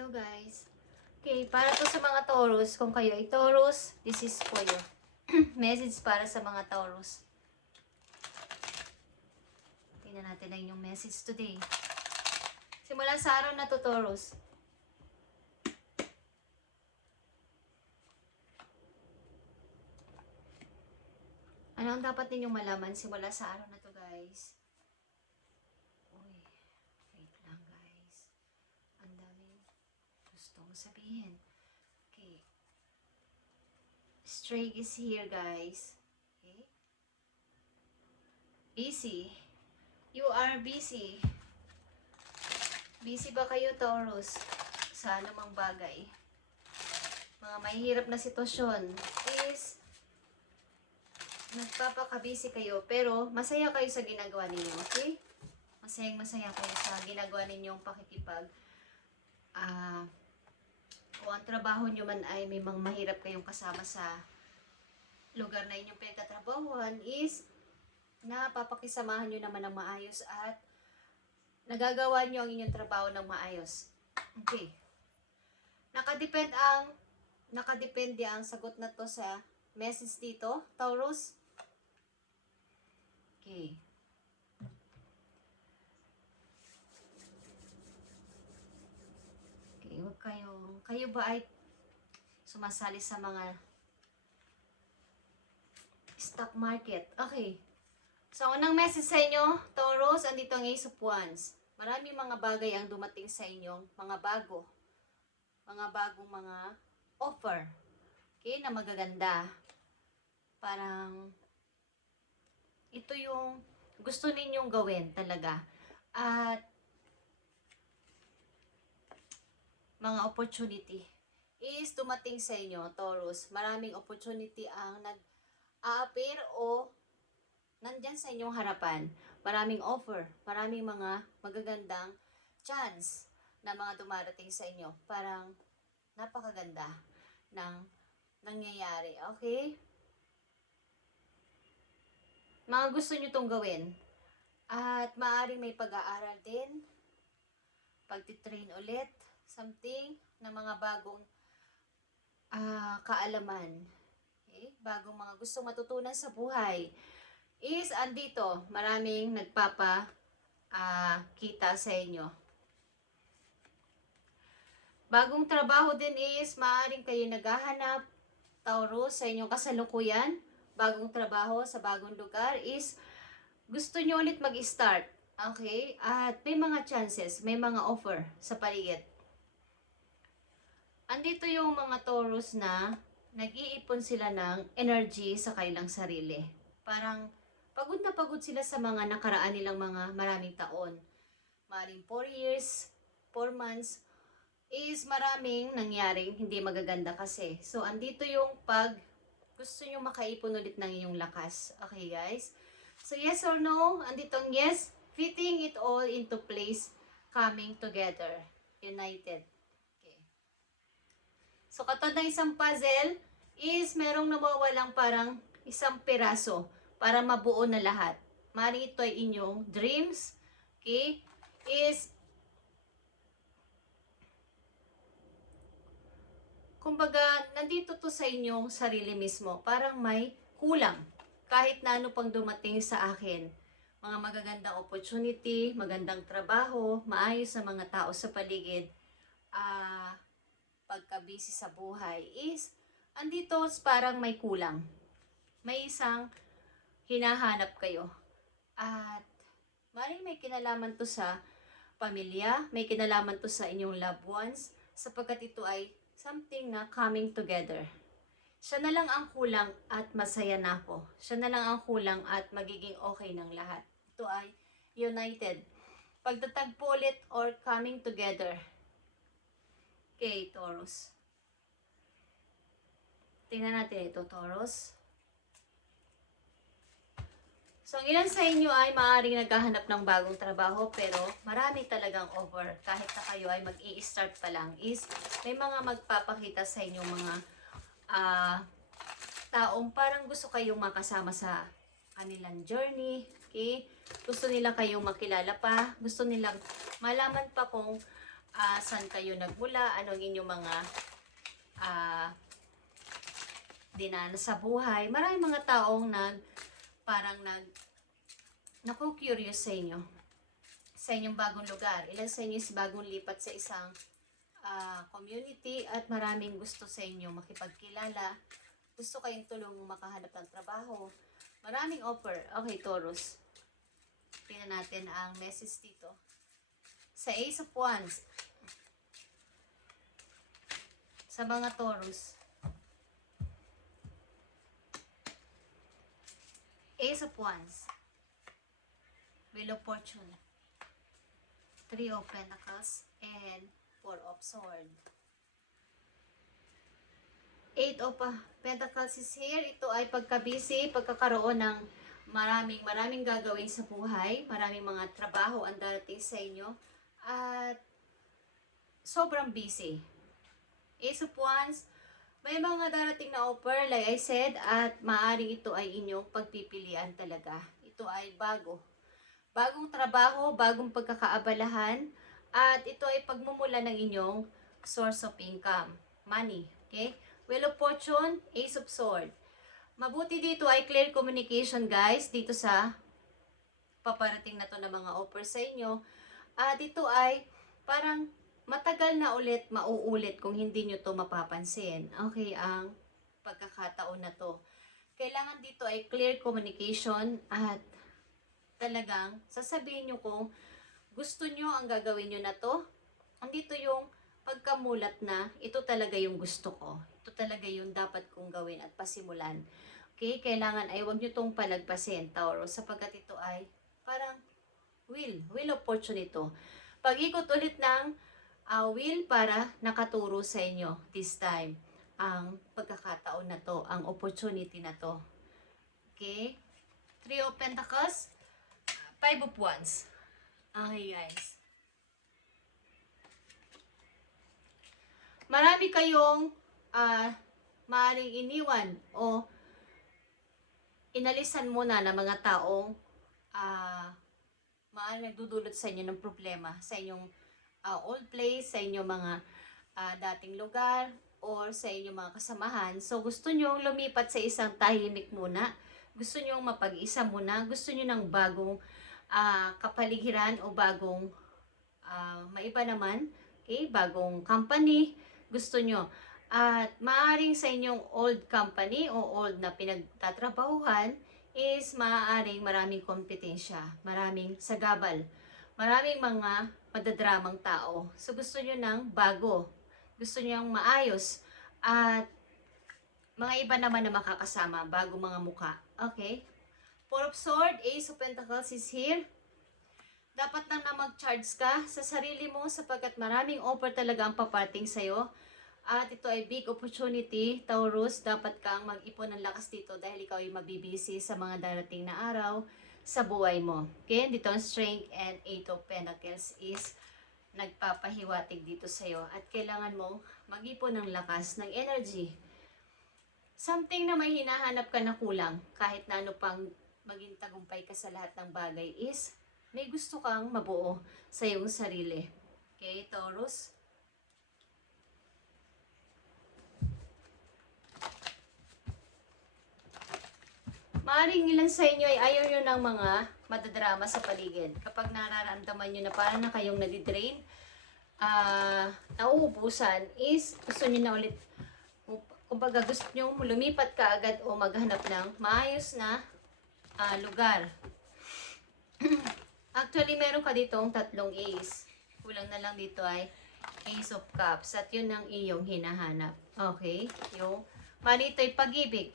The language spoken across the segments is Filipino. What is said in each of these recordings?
Hello guys. Okay, para to sa mga Taurus. Kung kayo ay Taurus, this is for you. Message para sa mga Taurus. Tingnan natin ang inyong message today. Simula sa araw na to, Taurus. Ano ang dapat ninyong malaman simula sa araw na to, guys? Uy, wait lang, guys. Ang daming gustong sabihin. Okay. Stray is here, guys. Okay. Busy. You are busy. Busy ba kayo, Taurus? Sa anumang bagay? Mga mahihirap na sitwasyon is nagpapaka-busy kayo, pero masaya kayo sa ginagawa ninyo, okay? Masayang-masaya kayo sa ginagawa ninyong pakikipag. Kung ang trabaho nyo man ay may mga mahirap kayong kasama sa lugar na inyong pinagtatrabahuhan, is napapakisamahan nyo naman ng maayos at nagagawa nyo ang inyong trabaho ng maayos. Okay. Nakadepende ang sagot na to sa message dito, Taurus. Okay. Okay, kayo ba ay sumasali sa mga stock market? Okay. So, unang message sa inyo, Taurus, andito ang Ace of Wands. Maraming mga bagay ang dumating sa inyong mga bagong mga offer. Okay, na magaganda. Parang ito yung gusto ninyong gawin talaga. At mga opportunity is dumating sa inyo, Taurus. Maraming opportunity ang nag-a-appear o nandyan sa inyong harapan. Maraming offer, maraming mga magagandang chance na mga dumarating sa inyo. Parang napakaganda ng nangyayari. Okay? Mga gusto nyo tong gawin. At maaaring may pag-aaral din. Pagtitrain ulit. Something na mga bagong kaalaman. Okay? Bagong mga gustong matutunan sa buhay. Is andito, maraming kita sa inyo. Bagong trabaho din is maaaring kayo naghahanap, Taurus, sa inyong kasalukuyan. Bagong trabaho sa bagong lugar is gusto nyo ulit mag-start. Okay? At may mga chances, may mga offer sa paligid. Andito yung mga Taurus na nag-iipon sila ng energy sa kanilang sarili. Parang pagod na pagod sila sa mga nakaraan nilang mga maraming taon. Maring 4 years, 4 months, is maraming nangyaring hindi magaganda kasi. So, andito yung pag gusto nyo makaipon ulit ng inyong lakas. Okay, guys? So, yes or no? Andito ang yes. Fitting it all into place. Coming together. United. Okay. So, katulad ng isang puzzle is merong nawawalang parang isang piraso para mabuo na lahat. Maring ito ay inyong dreams. Okay? Is kumbaga, nandito to sa inyong sarili mismo. Parang may kulang. Kahit na ano pang dumating sa akin. Mga magagandang opportunity, magandang trabaho, maayos na mga tao sa paligid. Pagka-busy sa buhay is, andito parang may kulang. May isang hinahanap kayo. At maring may kinalaman to sa pamilya, may kinalaman to sa inyong loved ones, sapagkat ito ay something na coming together. Siya na lang ang kulang at masaya na ako. Siya na lang ang kulang at magiging okay ng lahat. Ito ay united. Pagtatagpo ulit or coming together. Okay, Taurus. Tingnan natin ito, Taurus. So, ang ilan sa inyo ay maaaring naghahanap ng bagong trabaho pero marami talagang offer. Kahit na kayo ay mag-i-start pa lang is may mga magpapakita sa inyong mga taong parang gusto kayong makasama sa kanilang journey. Okay? Gusto nila kayong makilala pa. Gusto nilang malaman pa kung saan kayo nagmula, anong inyong mga dinanas sa buhay. Maraming mga taong naku-curious sa inyo. Sa inyong bagong lugar. Ilan sa inyo is bagong lipat sa isang community at maraming gusto sa inyo makipagkilala. Gusto kayong tulong makahanap ng trabaho. Maraming offer. Okay, Taurus. Tingnan natin ang message dito. Sa Ace of Wands. Sa mga Taurus. Ace of Wands. Wheel of Fortune. 3 of Pentacles. And 4 of Swords. 8 of Pentacles is here. Ito ay pagka-busy, pagkakaroon ng maraming gagawin sa buhay. Maraming mga trabaho ang darating sa inyo. At sobrang busy. Ace of Wands, may mga darating na offer, like I said, at maaaring ito ay inyong pagpipilian talaga. Ito ay bago. Bagong trabaho, bagong pagkakaabalahan, at ito ay pagmumula ng inyong source of income, money. Okay? Wheel of Fortune, Ace of Swords. Mabuti dito ay clear communication, guys, dito sa paparating na to na mga offer sa inyo. At ito ay parang matagal na ulit mauulit kung hindi nyo to mapapansin. Okay, ang pagkakataon na to. Kailangan dito ay clear communication at talagang sasabihin nyo kung gusto nyo ang gagawin nyo na to. Andito yung pagkamulat na ito talaga yung gusto ko. Ito talaga yung dapat kong gawin at pasimulan. Okay, kailangan ay huwag nyo tong palagpasin, Taurus, sapagkat ito ay parang wheel of fortune ito. Pag-ikot ulit ng wheel para nakaturo sa inyo this time ang pagkakataon na to, ang opportunity na to. Okay? 3 of Pentacles, 5 of Wands. Okay, guys. Marami kayong maaaring iniwan o inalisan muna ng mga taong maaaring nagdudulot sa inyo ng problema sa inyong old place, sa inyong mga dating lugar, or sa inyong mga kasamahan. So, gusto nyo lumipat sa isang tahimik muna. Gusto nyo mapag-isa muna. Gusto nyo ng bagong kapaligiran o bagong maiba naman. Okay? Bagong company. Gusto nyo. At maaaring sa inyong old company o old na pinagtatrabahuhan is maaaring maraming kompetensya, maraming sagabal, maraming mga madadramang tao. So gusto nyo ng bago, gusto nyo ng maayos, at mga iba naman na makakasama, bago mga muka. Okay? 4 of Swords, Ace of Pentacles is here. Dapat lang na mag-charge ka sa sarili mo sapagkat maraming offer talaga ang papating sa'yo. At ito ay big opportunity, Taurus. Dapat kang mag-ipon ng lakas dito dahil ikaw ay mabibisi sa mga darating na araw sa buhay mo. Okay? Dito ang Strength and 8 of Pentacles is nagpapahiwatig dito sa'yo. At kailangan mong mag-ipon ng lakas, ng energy. Something na may hinahanap ka na kulang, kahit na ano pang maging tagumpay ka sa lahat ng bagay, is may gusto kang mabuo sa iyong sarili. Okay, Taurus? Maaring ilan sa inyo ay ayaw nyo ng mga madadrama sa paligid. Kapag nararamdaman nyo na parang na kayong nadidrain, nauubusan, is gusto nyo na ulit, kumbaga gusto nyo lumipat ka agad o maghanap ng maayos na lugar. Actually, meron ka ditong 3 ace. Kulang na lang dito ay Ace of Cups. At yun ang iyong hinahanap. Okay? Yung marito'y pag-ibig.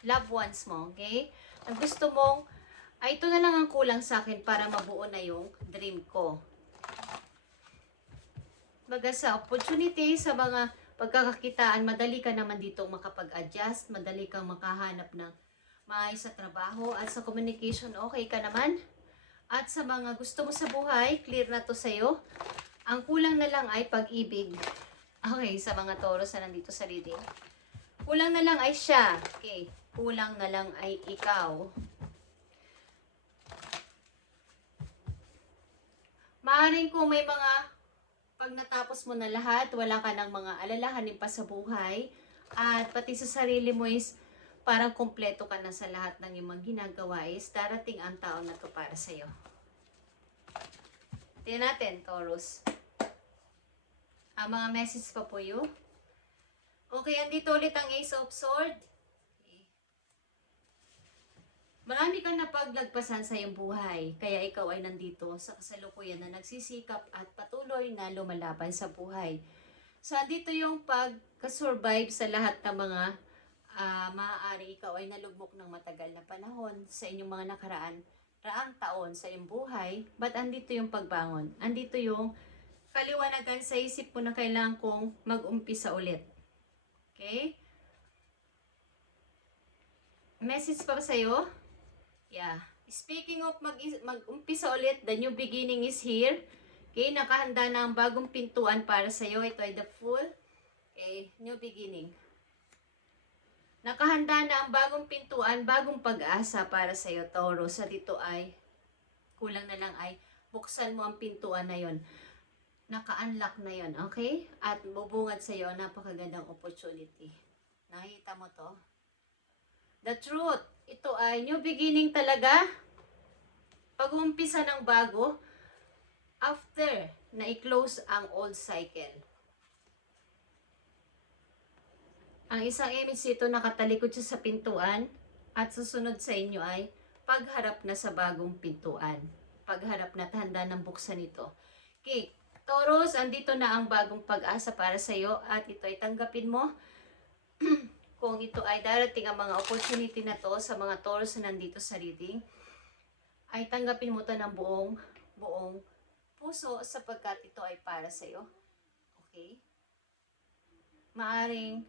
Loved ones mo, okay? Ang gusto mong, ito na lang ang kulang sa akin para mabuo na yung dream ko. Baga sa opportunity, sa mga pagkakakitaan, madali ka naman dito makapag-adjust, madali kang makahanap ng maayos sa trabaho, at sa communication, okay ka naman. At sa mga gusto mo sa buhay, clear na to sa'yo. Ang kulang na lang ay pag-ibig. Okay, sa mga Taurus na nandito sa reading. Kulang na lang ay siya. Okay. Kulang na lang ay ikaw. Maaaring kung may mga Pag natapos mo na lahat, wala ka ng mga alalahanin pa sa buhay, at pati sa sarili mo is parang kumpleto ka na sa lahat ng iyong mga ginagawa, is darating ang taon na to para sa'yo. Tingnan natin, Taurus. Ang mga message pa po you. Okay, andito ulit ang Ace of Swords. Marami kang napaglagpasan sa iyong buhay, kaya ikaw ay nandito sa kasalukuyan na nagsisikap at patuloy na lumalaban sa buhay. So, andito yung pagka-survive sa lahat ng mga maaari ikaw ay nalugmok ng matagal na panahon sa inyong mga raang taon sa iyong buhay. But andito yung pagbangon. Andito yung kaliwanagan sa isip mo na kailangan kong mag-umpisa ulit. Okay? Message pa ba sa'yo? Yeah. Speaking of mag-umpisa ulit, the new beginning is here. Okay, nakahanda na ang bagong pintuan para sa iyo. Ito ay the Fool. Okay, new beginning. Nakahanda na ang bagong pintuan, bagong pag-asa para sa iyo, Taurus. Sa dito ay, kulang na lang ay, buksan mo ang pintuan na yon. Naka-unlock na yon, okay? At bubungad sa iyo, napakagandang opportunity. Nakita mo to? The truth. Ito ay new beginning talaga. Pag-uumpisa ng bago after na i-close ang old cycle. Ang isang image ito nakatalikod siya sa pintuan at susunod sa inyo ay pagharap na sa bagong pintuan. Pagharap na handa ng buksan ito. Okay, Taurus, andito na ang bagong pag-asa para sa iyo at ito ay tanggapin mo. Kung ito ay darating ang mga opportunity na to sa mga Taurus na nandito sa reading, ay tanggapin mo to ng buong puso sapagkat ito ay para sa iyo. Okay? Maaring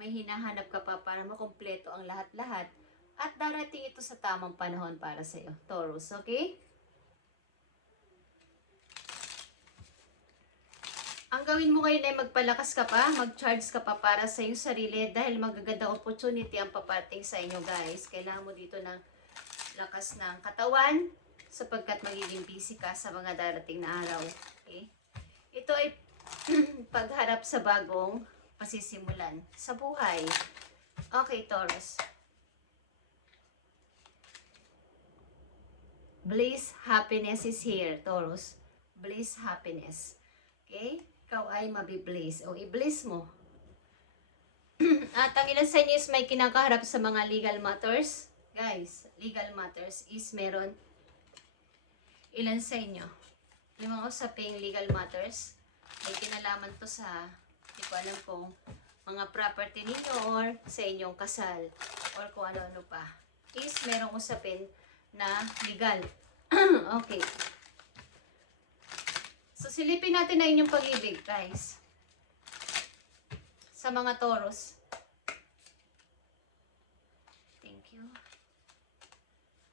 may hinahanap ka pa para makumpleto ang lahat-lahat at darating ito sa tamang panahon para sa iyo, Taurus. Okay? Ang gawin mo ngayon ay magpalakas ka pa, mag-charge ka pa para sa iyong sarili dahil magagandang opportunity ang papating sa inyo, guys. Kailangan mo dito ng lakas ng katawan sapagkat magiging busy ka sa mga darating na araw. Okay? Ito ay pagharap sa bagong pasisimulan sa buhay. Okay, Taurus. Bliss, happiness is here, Taurus. Bliss, happiness. Okay? Ikaw ay mabibliss o i-bliss mo. At ang ilan sa inyo is may kinakaharap sa mga legal matters. Guys, legal matters is meron ilan sa inyo. Yung mga usaping legal matters, may kinalaman to sa, hindi ko alam kung mga property ninyo or sa inyong kasal or kung ano-ano pa. Is merong usapin na legal. Okay. So, silipin natin na inyong pag-ibig, guys. Sa mga Taurus. Thank you.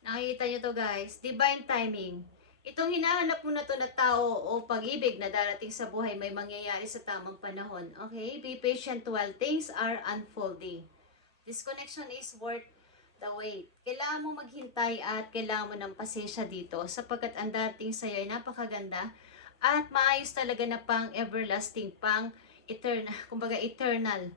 Nakikita nyo to, guys. Divine timing. Itong hinahanap mo na to na tao o pag-ibig na darating sa buhay may mangyayari sa tamang panahon. Okay? Be patient while things are unfolding. This connection is worth the wait. Kailangan mo maghintay at kailangan mo ng pasensya dito sapagkat ang darating sa'yo ay napakaganda at maayos talaga na pang everlasting, pang eternal, kumbaga eternal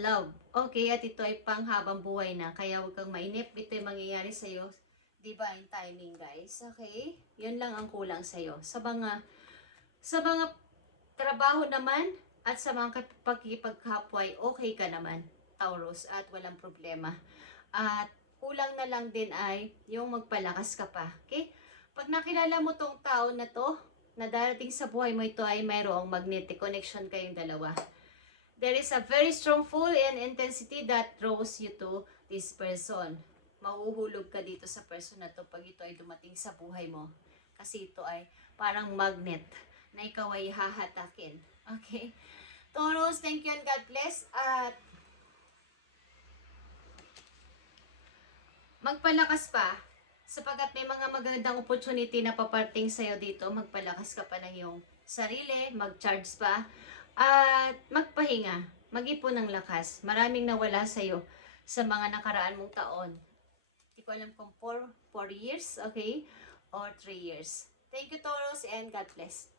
love. Okay, at ito ay pang habang buhay na, kaya huwag kang mainip, ito ay mangyayari sa'yo, divine timing, guys. Okay, yun lang ang kulang sa'yo. Sa mga trabaho naman, at sa mga pagkipagkapway, okay ka naman, Taurus, at walang problema. At kulang na lang din ay yung magpalakas ka pa. Okay, pag nakilala mo tong tao na to, na darating sa buhay mo, ito ay mayroong magnetic connection kayong dalawa. There is a very strong pull and intensity that draws you to this person. Mahuhulog ka dito sa person na to pag ito ay dumating sa buhay mo. Kasi ito ay parang magnet na ikaw ay hahatakin. Okay? Taurus, thank you and God bless. At magpalakas pa. Sapagkat may mga magandang opportunity na paparting sa'yo dito, magpalakas ka pa ng iyong sarili, mag-charge pa, at magpahinga, mag-ipon ng lakas. Maraming nawala sa'yo sa mga nakaraan mong taon. Hindi ko alam kung 4 years, okay, or 3 years. Thank you, Taurus, and God bless.